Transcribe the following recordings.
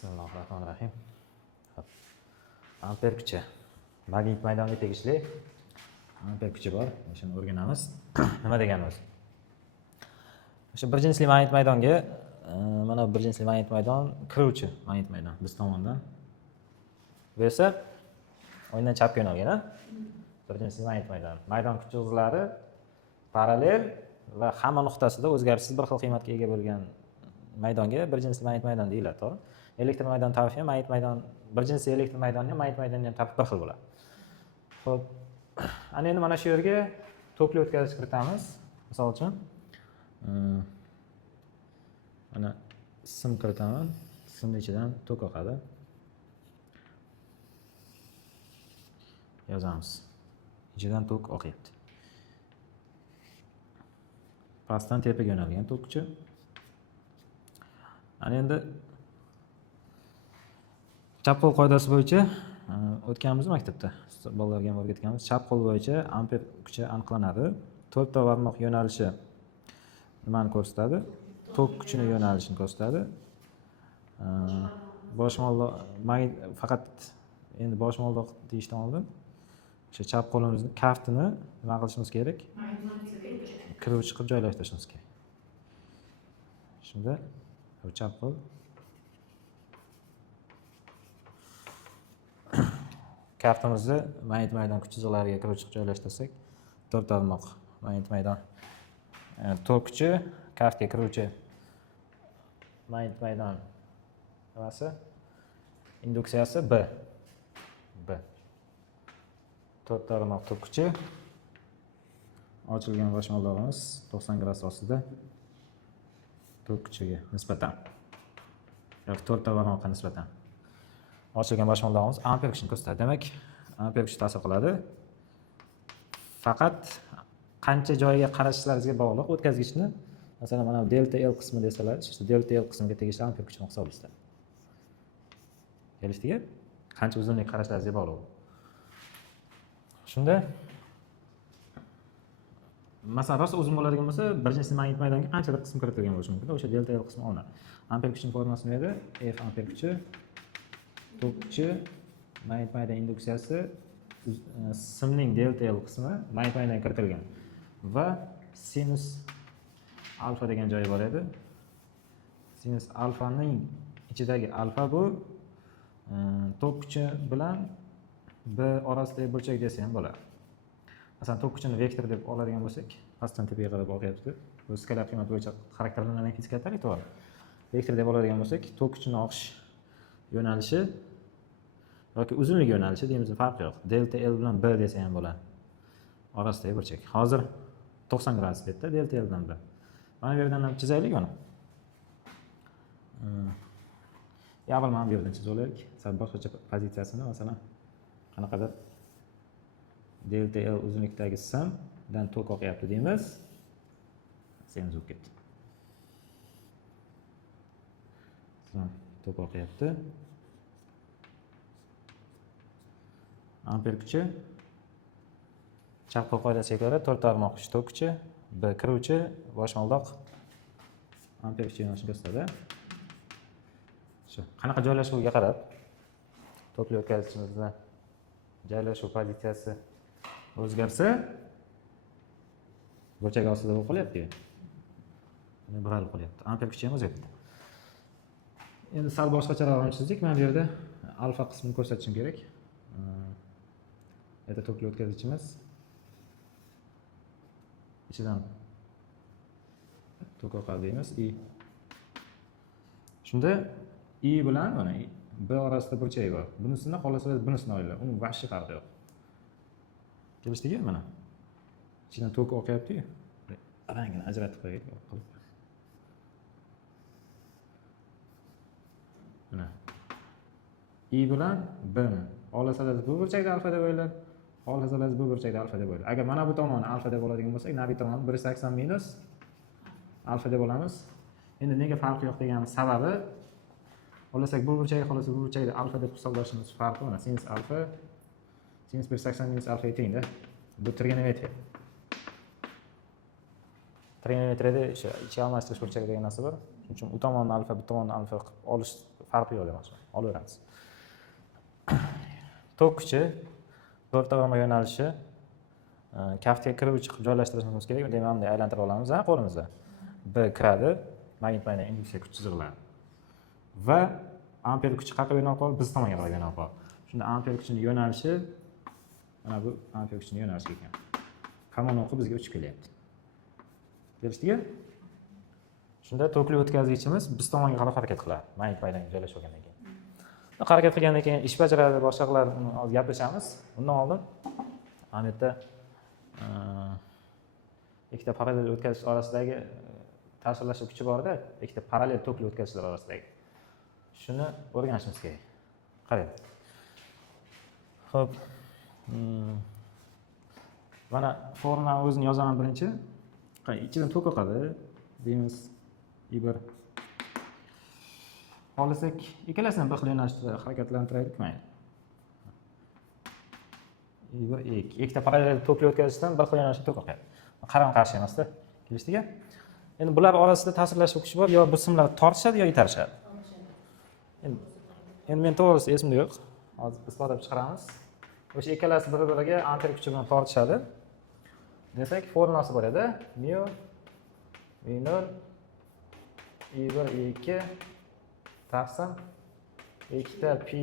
Bismillahirrahmanirrahim. Amper kuchi. Magnit maydonga tegishli amper kuchi bor. Shuni o'rganamiz. Nima degani o'zi? O'sha bir jinsli magnit maydonga mana bir jinsli magnit maydon kiruvchi magnit maydon biz tomonidan. Bu esa o'yindan chapga yo'nalgan, bir jinsli magnit maydon. Maydon kuchi uzlari parallel va hamma nuqtasida o'zgarishsiz bir xil qiymatga ega bo'lgan maydonga bir jinsli magnit maydon deyiladi, to'g'ri? Elektr maydon tarifi ham magnit maydon, bir jinsli elektr maydonni ham magnit maydonni ham tarifi bir xil bo'ladi. Xo'p, ana endi mana shu yerga to'pli o'tkazish kiritamiz. Misol uchun mana sim kiritaman. Simning ichidan tok oqadi. Yozamiz. Ichidan tok oqyapti. Pastdan tepaga yo'nalgan tok kuchi. Ana endi chap qo'l qoidasi bo'yicha o'tganmiz maktabda. Bolalarga ham o'rgatganmiz. Chap qo'l bo'yicha amper kuchi aniqlanadi. To'rtta barmoq yo'nalishi nimani ko'rsatadi? Tok kuchini yo'nalishini ko'rsatadi. Boshmoqloq faqat endi boshmoqloq deyishdan oldin o'sha chap qo'limizning kaftini nima qilishimiz kerak? Kiruvchi qilib joylashtirishimiz kerak. Shunda bu chap qo'l kaftimizni magnit maydon kuch chiziqlariga kiruvchi qilib joylashtirsak, to'rtta barmoq magnit maydon tok kuchi kaftga kiruvchi magnit maydon nimasi? Induksiyasi B. To'rtta barmoq tok kuchi ochilgan boshmoqlog'imiz 90 gradus ostida tok kuchiga nisbatan yoki to'rtta barmoqqa nisbatan ochilgan boshmoqlog'imiz amper kuchini ko'rsatadi. Demak, amper kuchi ta'sir qiladi. Faqat qancha joyiga qarashlaringizga bog'liq. O'tkazgichni masalan mana delta L qismi desalar, shu delta L qismiga tegishli amper kuchini hisoblaysiz. Kelishdiki, qancha uzunlik qarashlaringizga bog'liq. Shunda masalan, rosa uzun bo'ladigan bo'lsa, bir jinsli magnit maydonga qanchadir qism kiritilgan bo'lishi mumkin. O'sha delta L qismi olinadi. Amper kuchining formulasi nima edi? F amper kuchi tok kuchi magnit maydon induksiyasi simning delta L qismi magnit maydonga kiritilgan va sinus alfa degan joyi bor edi. Sinus alfaning ichidagi alfa bu tok kuchi bilan B orasidagi burchak desa ham bo'ladi. Masalan, tok kuchini vektor deb oladigan bo'lsak, pastdan tepaga qarab oqyapti. Bu skalar qiymat bo'yicha xarakterlanadigan fizika tarix to'g'ri. Vektor deb oladigan bo'lsak, tok kuchini oqish yo'nalishi yoki uzunlik yo'nalishi deymiz, farqi yo'q. Delta L bilan B desa ham bo'ladi. Orasidagi burchak. Hozir 90 gradus betda delta L bilan B. Mana bu yerdan ham chizaylik uni. Avval mana bu yerdan chizib olaylik. Sal boshqacha pozitsiyasini, masalan, qanaqadir delta L uzunlikdagi simdan tok oqyapti deymiz. Semiz o'tib ketdi. Tok oqyapti. Amper kuchi chap qo'l qoidasiga ko'ra 4 barmoq kuchi tok kuchi, B kiruvchi boshmoqloq amper kuchi yo'nalishini ko'rsatadi. Shu qanaqa joylashuviga qarab to'pli o'tkazgichimizda joylashuv pozitsiyasi o'zgarsa burchak ostida bo'lib qolyapti-ku. Mana bir xil qolyapti. Amper kuchi ham o'zgardi. Endi sal boshqacharoq chizdik. Mana bu yerda alfa qismini ko'rsatishim kerak. Eta to'pli o'tkazgichimiz ichidan tok oqadi deymiz. Shunda I bilan mana B orasida burchak bor. Bunisini xohlasangiz bunisini olinglar. Uning vahshiy farqi yo'q. Kelishdiki, mana ichidan tok oqyapti-ku. Rangini ajratib qo'yaylik. Mana I bilan B ni xohlasangiz bu burchakda alfa deb o'ylang. Xohlasangiz bu burchakda alfa deb o'ylang. Agar mana bu tomonni alfa deb oladigan bo'lsak, nabi tomonni 180 minus alfa deb olamiz. Endi nega farqi yo'q degan sababi, xohlasak bu burchakga, xohlasak bu burchakda alfa deb hisoblashimiz farqi mana sinus alfa sinus 180 minus alfa tengda. Bu trigonometriya. Trigonometriyada o'sha ichi almashtirish burchagi degan narsa bor. Shuning uchun u tomonni alfa, bu tomonni alfa qilib olish farqi yo'q demoqchiman. Olaveramiz. Tok kuchi to'rtta varma yo'nalishi kaftga kiruvchi qilib joylashtirishimiz kerak. Demak, bunday aylantirib olamiz qo'limizda. B kiradi, magnit maydan induksiya kuchi chiziladi. Va amper kuchi qayerga yo'nalib qoldi? Biz tomonga qarab yo'nalib qoldi. Shunda amper kuchining yo'nalishi mana bu amper kuchining yo'nalishi ekan. Hamon o'qib bizga uchib kelyapti. Kelishdiki? Shunda tokli o'tkazgichimiz biz tomonga qarab harakat qiladi. Magnit maydonga joylashib olgandan keyin. Harakat qilgandan keyin ish bajaradi, boshqalar hozir gaplashamiz. Undan oldin mana bu yerda ikkita parallel o'tkazish orasidagi ta'sirlashuv kuchi bor-da, ikkita parallel tokli o'tkazishlar orasidagi. Shuni o'rganishimiz kerak. Qarang. Xo'p. Mana formulani o'zini yozaman birinchi. Qarang, ichidan tok oqadi deymiz. Bir xohlasak ikkalasini bir xil yo'nalishda harakatlantiraylik, mayli. Ikkita parallel tokli o'tkazishdan bir xil yo'nalishda tok oqadi. Qarama-qarshi emas-da. Kelishdiki? Endi bular orasida ta'sirlashuv kuchi bor, yo bu simlar tortishadi yo itarishadi. Endi men to'g'risi esimda yo'q. Hozir isbotlab chiqaramiz. O'sha ikkalasi bir-biriga amper kuchi bilan tortishadi. Desak, formulasi bor edi. Mu V0 I1 I2 taqsim 2 pi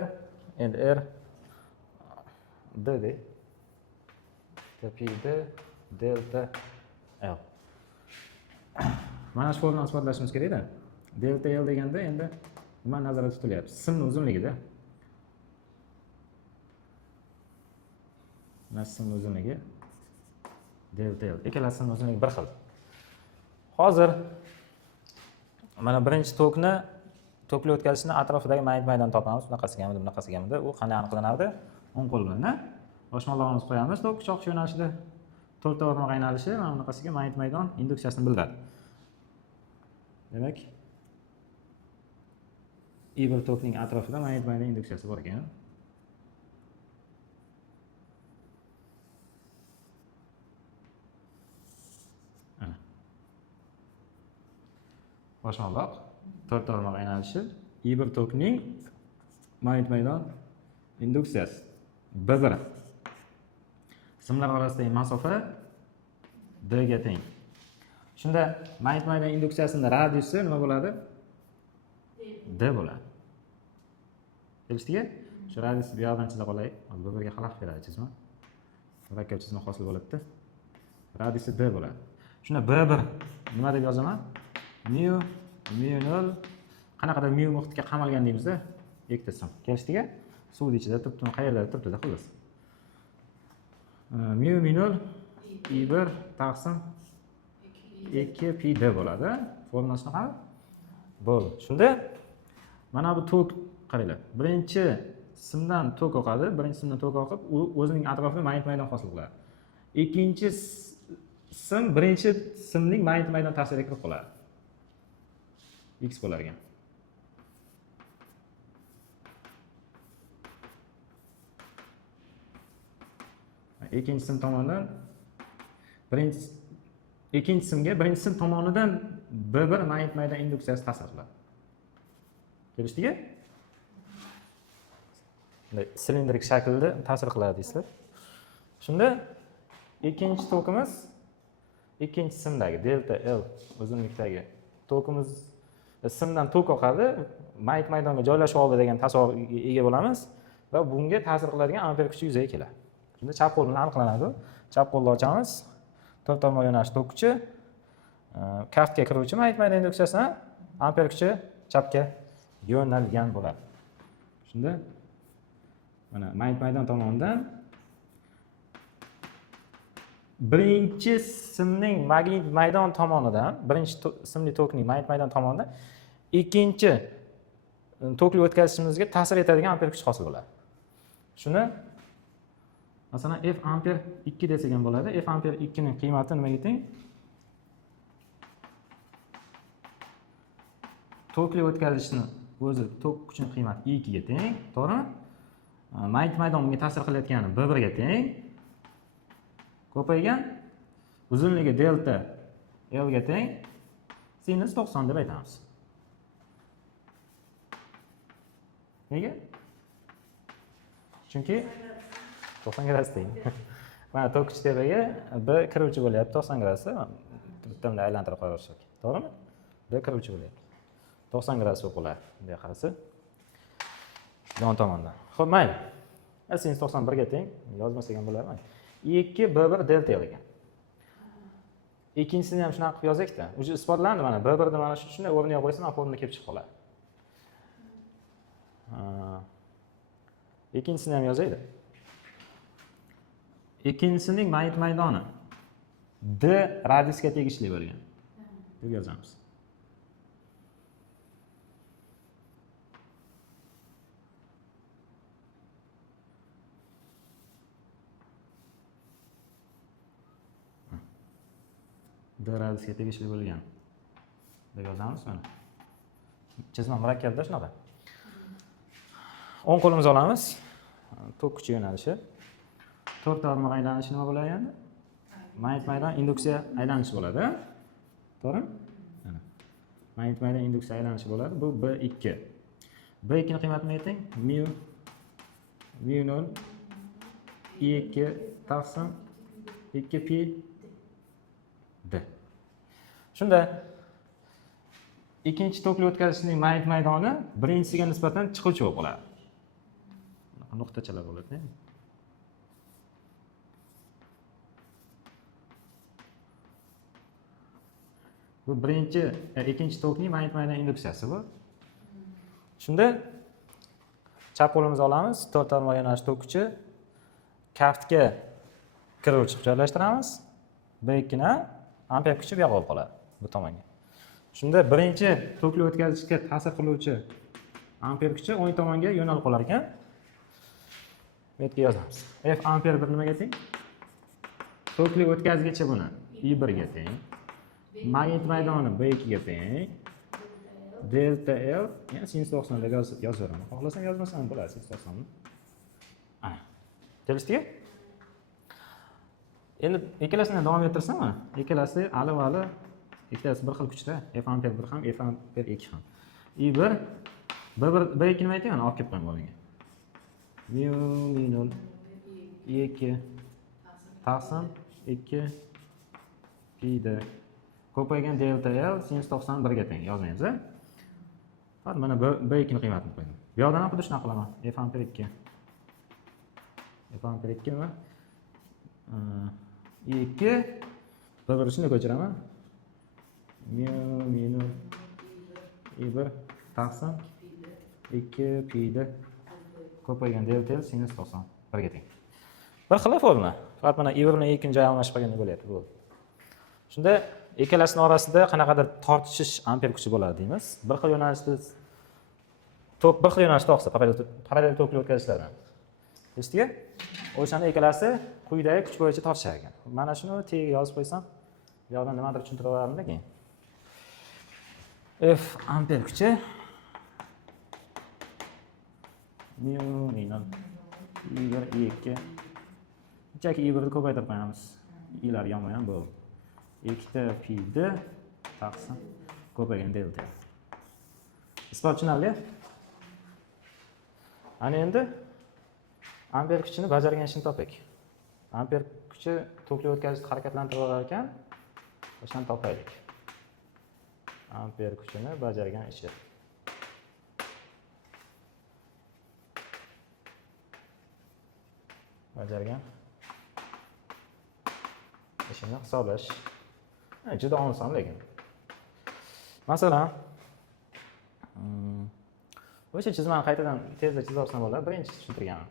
R endi R D de. Pi D delta L. Mana shu formulani isbotlashimiz kerak-da. Delta L deganda endi nima nazarda tutilyapti? Simning uzunligida. Mana simning uzunligi delta L. Ikkalasining uzunligi bir xil. Hozir mana birinchi tokli o'tkazishni atrofidagi magnit maydonni topamiz. Bunaqasiga. U qanday aniqlanadi? O'ng qo'l bilan, boshmoqlarimizni qo'yamiz. Tok cho'qchi yo'nalishida to'rtta varmaga aylanishi mana bunaqasiga magnit maydon induksiyasini bildiradi. Demak, I1 tokning atrofida magnit maydon induksiyasi bor ekan. Boshmoqloq to'rtta varmaga aylanishi I1 tokning magnit maydon induksiyasi B1. Simlar orasidagi masofa D ga teng. Shunda magnit maydon induksiyasining radiusi nima bo'ladi? D bo'ladi. Kelishdiki? Shu radiusni bu yoqdan chiza qolaylik. Hozir B1 ga xalaqit beradi chizma. Murakkab chizma hosil bo'ladi-da. Radiusi D bo'ladi. Shunda B1 nima deb yozaman? Mu 0 qanaqadir mu muhitga qamalgan deymiz-da. Ikkita sim. Kelishdiki? Suvning ichida turibdi, qayerda turibdi-da xullas. Mu 0 I1 taqsim 2 pi D bo'ladi. Formulasi qanaqa? Bo'ldi. Shunda mana bu tok qaranglar. Birinchi simdan tok oqadi, u o'zining atrofida magnit maydon hosil qiladi. Ikkinchi sim birinchi simning magnit maydon ta'siriga kirib qoladi. X bo'lar ekan. Ikkinchi sim tomonidan ikkinchi simga birinchi sim tomonidan B1 magnit maydon induksiyasi ta'sir qiladi. Kelishdiki? Bunday silindrik shaklda ta'sir qiladi deysizlar. Shunda ikkinchi tokimiz ikkinchi simdagi delta L uzunlikdagi tokimiz simdan tok oqadi, magnit maydonga joylashib oldi degan tasavvurga ega bo'lamiz va bunga ta'sir qiladigan amper kuchi yuzaga keladi. Shunda chap qo'l bilan aniqlanadi. Chap qo'lni ochamiz. To'rt tomon yo'nalish tok kuchi, kaftga kiruvchi magnit maydon induksiyasi, amper kuchi chapga yo'nalgan bo'ladi. Shunda mana magnit maydon tomonidan birinchi simning magnit maydon tomonidan, birinchi simli tokning magnit maydon tomonidan ikkinchi tokli o'tkazishimizga ta'sir etadigan amper kuch hosil bo'ladi. Shuni masalan F amper 2 desak ham bo'ladi. F amper 2 ning qiymati nimaga teng? Tokli o'tkazishning o'zi tok kuchining qiymati E2 ga teng, to'g'rimi? Magnit maydon bunga ta'sir qilayotgani B1 ga teng. Ko'paygan uzunligi delta L ga teng. Sinus 90 deb aytamiz. Nega? Chunki 90 gradus teng. Mana tok kuchi tepaga B kiruvchi bo'lyapti 90 gradusda. Bitta bunday aylantirib qo'yaversak. To'g'rimi? B kiruvchi bo'lyapti. 90 gradus bo'lib qoladi. Bunday qarasa. Yon tomondan. Xo'p, mayli. Sin 91 ga teng, yozmasak ham bo'ladimi? I2 B1 delta L ekan. Ikkinchisini ham shunaqa qilib yozaylik-da. Uje isbotlandi mana B1 ni mana shunday o'rniga qo'ysam, formula kelib chiqib qoladi. Ikkinchisini ham yozaylik. Ikkinchisining magnit maydoni D radiusga tegishli bo'lgan deb yozamiz. D radiusga tegishli bo'lgan deb yozamiz mana. Chizma murakkabda shunaqa. O'ng qo'limizni olamiz. Tok kuchi yo'nalishi. 4 tarmoq aylanishi nima bo'ladi endi? Magnit maydon induksiya aylanishi bo'ladi. To'g'rimi? Mana. Magnit maydon induksiya aylanishi bo'ladi. Bu B2. B2 ning qiymati nima teng? mu 0 I2 taqsim 2 pi D. Shunda ikkinchi tokli o'tkazishning magnit maydoni birinchisiga nisbatan chiquvchi bo'lib qoladi. Nuqtachalar bo'ladi. Bu ikkinchi tokning magnit maydon induksiyasi bu. Shunda chap qo'limizni olamiz, 4 tarmoq yo'nalish tok kuchi kaftga kiruvchi qilib joylashtiramiz. B2 ni amper kuchi bu yoqqa olib qoladi, bu tomonga. Shunda birinchi tokli o'tkazishga ta'sir qiluvchi amper kuchi o'ng tomonga yo'nalib qolar ekan. Bu yerga yozamiz. F amper bir nimaga teng? Tokli o'tkazgichi buni I1 ga teng. Magnit maydoni B2 ga teng. Delta L, ya'ni sin 90 deb yozaveraman. Xohlasam yozmasam bo'ladi sin 90 ni. Ana. Kelishdiki? Endi ikkalasini davom ettirsam, mana ikkalasi ali va ali ikkalasi bir xil kuchda. F amper 1 ham, F amper 2 ham. I1 B2 nima aytayman? Olib kelib qo'ying bo'lgan. mu 0 I2 taqsim 2 pi D. Ko'paygan delta L sin 91 ga teng yozmaymiz. Hozir mana B2 ning qiymatini qo'ydim. Bu yoqdan ham xuddi shunaqa qilaman. F amper 2. F amper 2 nima? I2 bir shuni ko'chiraman. mu 0 I1 taqsim 2 pi D. Ko'paygan delta L sin 91 ga teng. Bir xil formula. Faqat mana I1 bilan I2 joy almashib qolganda bo'lyapti bu. Shunda ikkalasining orasida qanaqadir tortishish amper kuchi bo'ladi deymiz. Bir xil yo'nalishda tok bir xil yo'nalishda oqsa, parallel tokli o'tkazishlardan. Eshitdingmi? O'shanda ikkalasi quyidagi kuch bo'yicha tortishar ekan. Mana shuni tagiga yozib qo'ysam, bu yoqdan nimadir tushuntirib olarimda keyin. F amper kuchi mu 0 I1 I2 chaki I1 ni ko'paytirib qo'yamiz. I'lar yonma-yon bo'ldi. 2 pi D taqsim ko'paygan delta. Isbot tushunarli? Ana endi amper kuchini bajargan ishini topaylik. Amper kuchi tokli o'tkazishni harakatlantirib olar ekan, o'shani topaylik. Amper kuchini bajargan ishi. Bajargan ishini hisoblash. Juda oson lekin. Masalan, o'sha chizmani qaytadan tezda chizarsam bo'ladi. Birinchi tushuntirganim.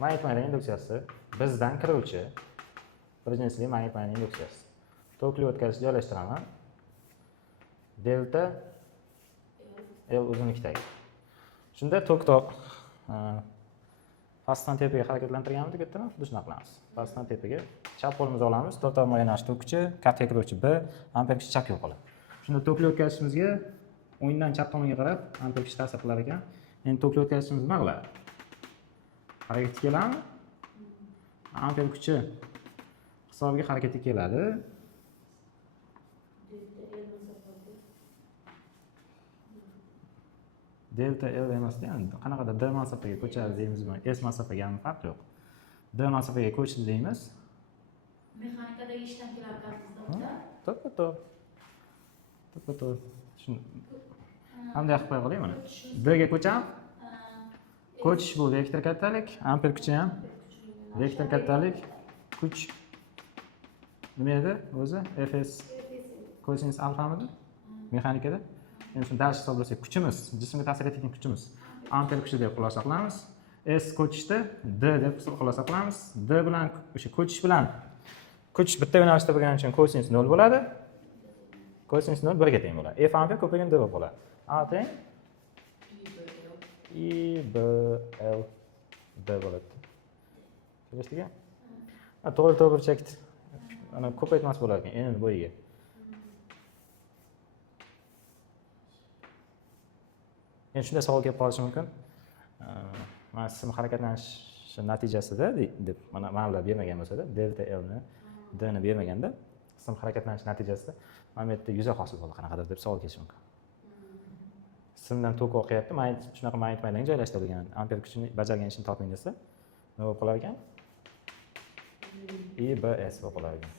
Magnit maydon induksiyasi bizdan kiruvchi bir jinsli magnit maydon induksiyasi. Tokli o'tkazishni joylashtiraman. Delta L uzunlikdagi. Shunda tokni pastdan tepaga harakatlantirganmiz bittami? Xuddi shunaqa qilamiz. Pastdan tepaga chap qo'limizni olamiz. 4 tarmoq yo'nalish tok kuchi, kaftga kiruvchi B, amper kuchi chapga qoladi. Shunda tokli o'tkazishimizga o'ngdan chap tomonga qarab amper kuchi ta'sir qilar ekan. Endi tokli o'tkazishimiz nima qiladi? Harakatga keladimi? Amper kuchi hisobiga harakatga keladi. delta L emasda ham qanaqadir D masofaga ko'chadi deymiz bilan S masofaga ham farq yo'q. D masofaga ko'chdi deymiz. Mexanikadagi ishdan kelayotganimizda To'g'ri. Shuni qanday qilib qo'ya qolay mana. D ga ko'cham. Ko'chish bu vektor kattalik, amper kuchi ham vektor kattalik, kuch nima edi o'zi? Fs kosinus alfamidi? Mexanikada. Endi shuni dal hisoblasak, kuchimiz, jismga ta'sir etadigan kuchimiz amper kuchi deb xulosa qilamiz. S ko'chishda D deb xulosa qilamiz. D bilan o'sha ko'chish bilan kuch bitta yo'nalishda bo'lgani uchun kosinus 0 bo'ladi. Kosinus 0 1 ga teng bo'ladi. F amper ko'paygan D bo'ladi. A teng I B L D bo'ladi. Ko'rishdingmi? To'g'ri burchak ana ko'paytmas bo'lar ekan n bo'yiga. Endi shunday savol kelib qolishi mumkin. Mana sim harakatlanishi natijasida deb mana ma'lumot bermagan bo'lsa-da, delta L ni D ni bermaganda, sim harakatlanishi natijasida mana bu yerda yuza hosil bo'ldi qanaqadir deb savol kelishi mumkin. Simdan tok oqyapti, shunaqa magnit maydonga joylashtirilgan amper kuchini bajargan ishini toping desa, nima bo'lib qolar ekan? IBS bo'lib qolar ekan.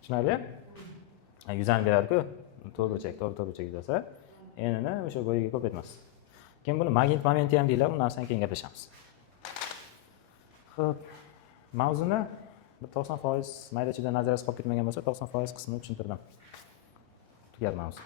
Tushunarli? Yuzani beradi-ku, to'g'ri burchak yuzasi. Enini o'sha bo'yiga ko'paytmas. Keyin buni magnit momenti ham deyiladi, bu narsani keyin gaplashamiz. Xo'p, mavzuni 90% mayda-chuyda nazariyasiz qolib ketmagan bo'lsa, 90% qismini tushuntirdim. Tugar mavzu.